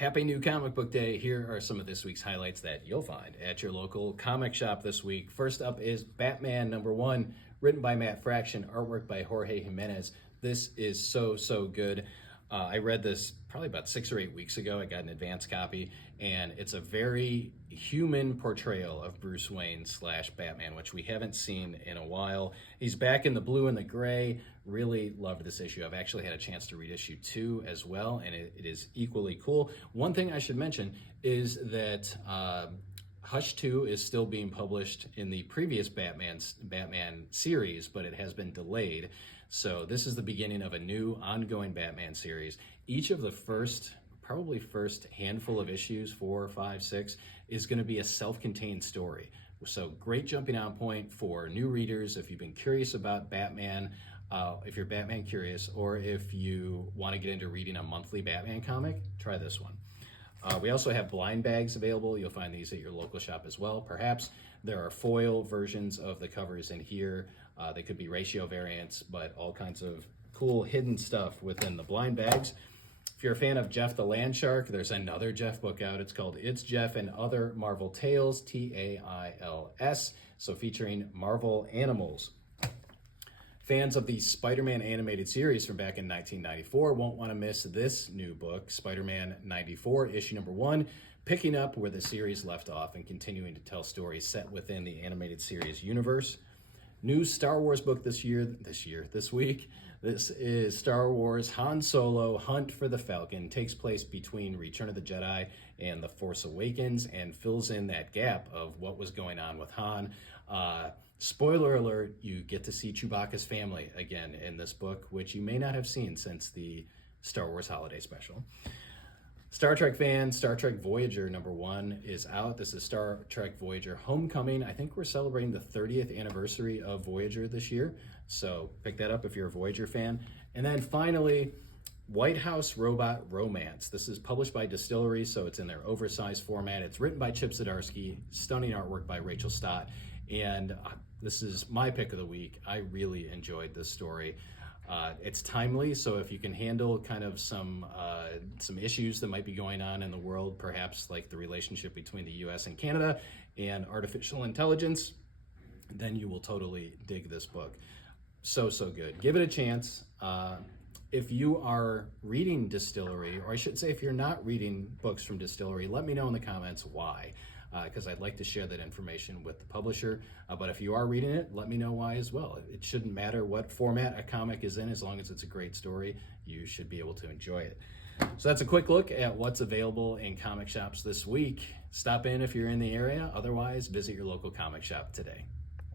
Happy New Comic Book Day. Here are some of this week's highlights that you'll find at your local comic shop this week. First up is Batman #1, written by Matt Fraction, artwork by Jorge Jimenez. This is so good. I read this probably about 6 or 8 weeks ago. I got an advance copy, and it's a very human portrayal of Bruce Wayne / Batman, which we haven't seen in a while. He's back in the blue and the gray. Really loved this issue. I've actually had a chance to read issue 2 as well, and it is equally cool. One thing I should mention is that Hush 2 is still being published in the previous Batman series, but it has been delayed. So this is the beginning of a new ongoing Batman series. Each of the first handful of issues, 4, 5, 6, is going to be a self-contained story. So great jumping on point for new readers if you've been curious about Batman, if you're Batman curious, or if you want to get into reading a monthly Batman comic, try this one. We also have blind bags available. You'll find these at your local shop as well, perhaps. There are foil versions of the covers in here. They could be ratio variants, but all kinds of cool hidden stuff within the blind bags. If you're a fan of Jeff the Land Shark, there's another Jeff book out. It's called It's Jeff and Other Marvel Tales, TAILS, so featuring Marvel animals. Fans of the Spider-Man animated series from back in 1994 won't want to miss this new book, Spider-Man 94, issue #1, picking up where the series left off and continuing to tell stories set within the animated series universe. New Star Wars book this week. This is Star Wars Han Solo Hunt for the Falcon. Takes place between Return of the Jedi and The Force Awakens and fills in that gap of what was going on with Han. Spoiler alert, you get to see Chewbacca's family again in this book, which you may not have seen since the Star Wars Holiday Special. Star Trek fans, Star Trek Voyager #1 is out. This is Star Trek Voyager Homecoming. I think we're celebrating the 30th anniversary of Voyager this year, so pick that up if you're a Voyager fan. And then finally, White House Robot Romance. This is published by Distillery, so it's in their oversized format. It's written by Chip Zdarsky, stunning artwork by Rachel Stott, and this is my pick of the week. I really enjoyed this story. It's timely, so if you can handle kind of some issues that might be going on in the world, perhaps like the relationship between the US and Canada and artificial intelligence, then you will totally dig this book. So good. Give it a chance. If you are reading Distillery, or I should say if you're not reading books from Distillery, let me know in the comments why, because I'd like to share that information with the publisher. But if you are reading it, let me know why as well. It shouldn't matter what format a comic is in, as long as it's a great story, you should be able to enjoy it. So that's a quick look at what's available in comic shops this week. Stop in if you're in the area. Otherwise, visit your local comic shop today.